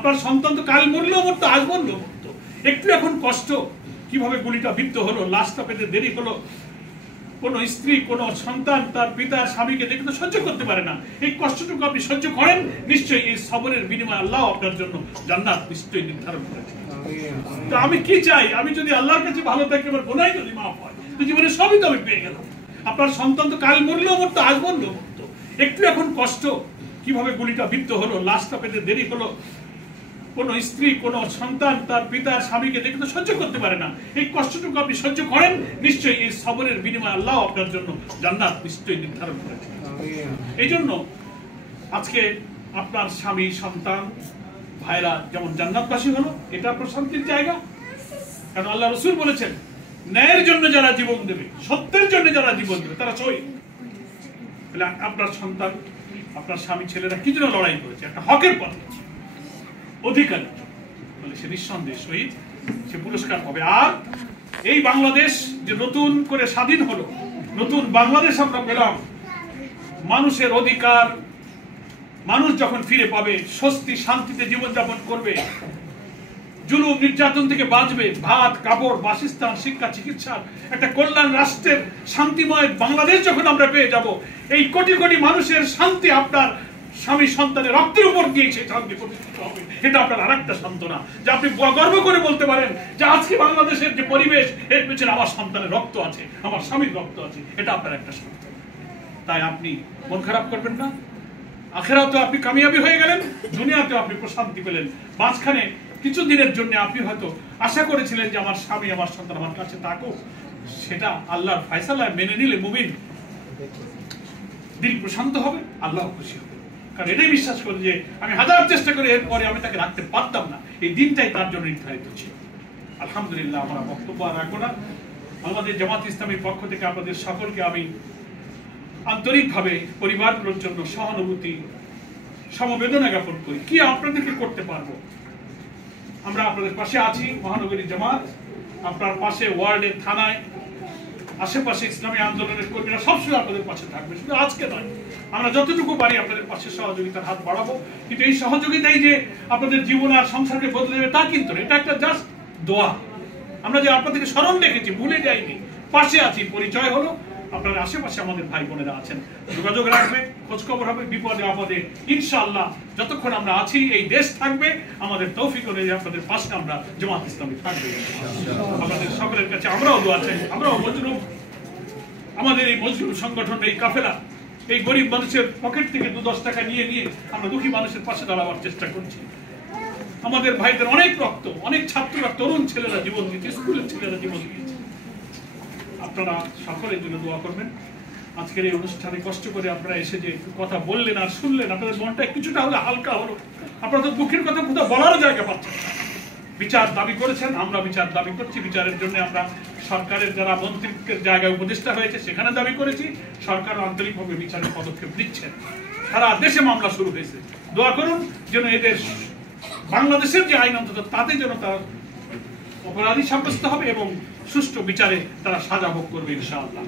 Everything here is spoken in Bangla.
আপনার সন্তান তো কাল মরলেও মরতো, আজ মরলেও মরতো। একটু এখন কষ্ট, কিভাবে গুলিটা বিদ্ধ হলো, লাশটা পেতে দেরি হলো। কোন স্ত্রী, কোন সন্তান তার পিতা স্বামীকে দেখে তো সহ্য করতে পারে না। এই কষ্টটুকু আপনি সহ্য করেন, নিশ্চয়ই এই সবরের বিনিময়ে আল্লাহ আপনার জন্য জান্নাত নিশ্চয়ই নির্ধারণ করেছেন। তো আমি কি চাই, আমি যদি আল্লাহর কাছে ভালো থাকি, আমার গুনাহ যদি মাফ হয়, তো জীবনে সবই তো আমি পেয়ে গেলাম। আপনার সন্তান তো কাল মরলেও মরতো, আজ মরলেও মরতো। একটু এখন কষ্ট, কিভাবে গুলিটা বিদ্ধ হলো, লাশটা পেতে দেরি হলো। কোন স্ত্রী, কোন সন্তান তার পিতা স্বামীকে দেখে তো সহ্য করতে পারে না। এই কষ্টটুকু আপনি সহ্য করেন, নিশ্চয়ই এই সবরের বিনিময়ে আল্লাহ আপনার জন্য জান্নাত নিশ্চয়ই নির্ধারণ করেছেন। এই জন্য আজকে আপনার স্বামী, সন্তান, ভাইরা যেমন জান্নাতবাসী হলো, এটা প্রশান্তির জায়গা। কারণ আল্লাহ রাসূল বলেছেন, ন্যায়ের জন্য যারা জীবন দেবে, সত্যের জন্য যারা জীবন দেবে, তারা শহীদ। তাহলে আপনার সন্তান, আপনার স্বামী, ছেলেরা কি জন্য লড়াই করেছে? একটা হকের পথে, অধিকার, মানে সে নিঃসন্দেহে শহীদ, সে পুরস্কার পাবে। আর এই বাংলাদেশ যে নতুন করে স্বাধীন হলো, নতুন বাংলাদেশ আমরা পেলাম, মানুষের অধিকার, মানুষ যখন ফিরে পাবে, স্বস্তি শান্তিতে জীবনযাপন করবে, জুলুম নির্যাতন থেকে বাঁচবে, ভাত, কাপড়, বাসস্থান, শিক্ষা, চিকিৎসার একটা কল্যাণ রাষ্ট্রের শান্তিময় বাংলাদেশ যখন আমরা পেয়ে যাব, এই কোটি কোটি মানুষের শান্তি আপনার স্বামী সন্তানের রক্তের উপর দিয়ে সেই শান্তি প্রতিষ্ঠিত হবে। এটা আপনার আরেকটা সান্ত্বনা, যে আপনি গর্ব করে বলতে পারেন যে আজকে বাংলাদেশের যে পরিবেশ, এর পেছনে আমার সন্তানের রক্ত আছে, আমার স্বামীর রক্ত আছে। এটা আপনার একটা সান্ত্বনা। তাই আপনি মন খারাপ করবেন না। আখিরাতেও আপনি কামিয়াবি হয়ে গেলেন, দুনিয়াতেও আপনি প্রশান্তি পেলেন। মাঝখানে কিছু দিনের জন্য আপনি হয়তো আশা করেছিলেন যে আমার স্বামী, আমার সন্তান আমার কাছে থাকুক, সেটা আল্লাহর ফয়সালায় মেনে নিলে মুমিন দিল প্রশান্ত হবে, আল্লাহ খুশি হবে। কারণ এটাই বিশ্বাস করি যে আমি হাজার চেষ্টা করে এরপরে আমি তাকে রাখতে পারতাম না, এই দিনটাই তার জন্য নির্ধারিত ছিল। আলহামদুলিল্লাহ, আমরা বক্তব্য আর রাখবো না। আমাদের জামাত ইসলামীর পক্ষ থেকে আপনাদের সকলকে আমি আন্তরিকভাবে পরিবারগুলোর জন্য সহানুভূতি, সমবেদনা জ্ঞাপন করি। কি আপনাদেরকে করতে পারবো, আমরা আপনাদের পাশে আছি। মহানগরী জামাত আপনার পাশে, ওয়ার্ডের, থানায়, আশেপাশে ইসলামী আন্দোলনের কর্মীরা সবসময় আপনাদের পাশে থাকবে। শুধু আজকে নয়, আমরা যতটুকু পারি আপনাদের পাশে সহযোগিতার হাত বাড়াবো। কিন্তু এই সহযোগিতাই যে আপনাদের জীবন আর সংসারকে বদলে দেবে তা কিন্তু এটা একটা জাস্ট দোয়া। আমরা যে আপনাদেরকে স্মরণ রেখেছি, ভুলে যাইনি, পাশে আছি, পরিচয় হলো। আপনার আশেপাশে আমাদের ভাই বোনেরা আছেন, যোগাযোগ রাখবে, খোঁজখবর হবে, বিপদে আপদে ইনশাআল্লাহ যতক্ষণ আমরা আছি, এই দেশ থাকবে, আমাদের তৌফিক অনুযায়ী আপনাদের পাশে আমরা জামাত ইসলামী থাকবে। আমাদের সকলের কাছে আমরাও দোয়া চাই, আমরাও মজলুম, আমাদের এই মজলুম সংগঠন, এই কাফেলা, এই গরিব মানুষের পকেট থেকে 2-10 টাকা নিয়ে নিয়ে আমরা দুঃখী মানুষের পাশে দাঁড়াবার চেষ্টা করছি। আমাদের ভাইদের অনেক রক্ত, অনেক ছাত্ররা, তরুণ ছেলেরা জীবন দিয়েছে, স্কুলের ছেলেরা জীবন দিয়েছে। আপনারা সকলের জন্য দোয়া করবেন। আজকের এই অনুষ্ঠানে কষ্ট করে আপনারা এসে যে কথা বললেন আর শুনলেন, আপনাদের মনটা কিছুটা হলে হালকা হলো। আপনারা তো দুঃখের কথা কোথাও বলারও জায়গা পাচ্ছেন না। বিচার দাবি করেছেন, আমরা বিচার দাবি করছি। বিচারের জন্য আমরা সরকারের যারা মন্ত্রিত্বের জায়গায় উপদেষ্টা হয়েছে সেখানে দাবি করেছি। সরকার আন্তরিকভাবে বিচারের পদক্ষেপ নিচ্ছেন। সারা দেশে মামলা শুরু হয়েছে। দোয়া করুন যেন এদের বাংলাদেশের যে আইন অন্তত তাতে যেন তারা অপরাধী সাব্যস্ত হবে এবং সুষ্ঠু বিচারে তারা সাজা ভোগ করবে ইনশাআল্লাহ।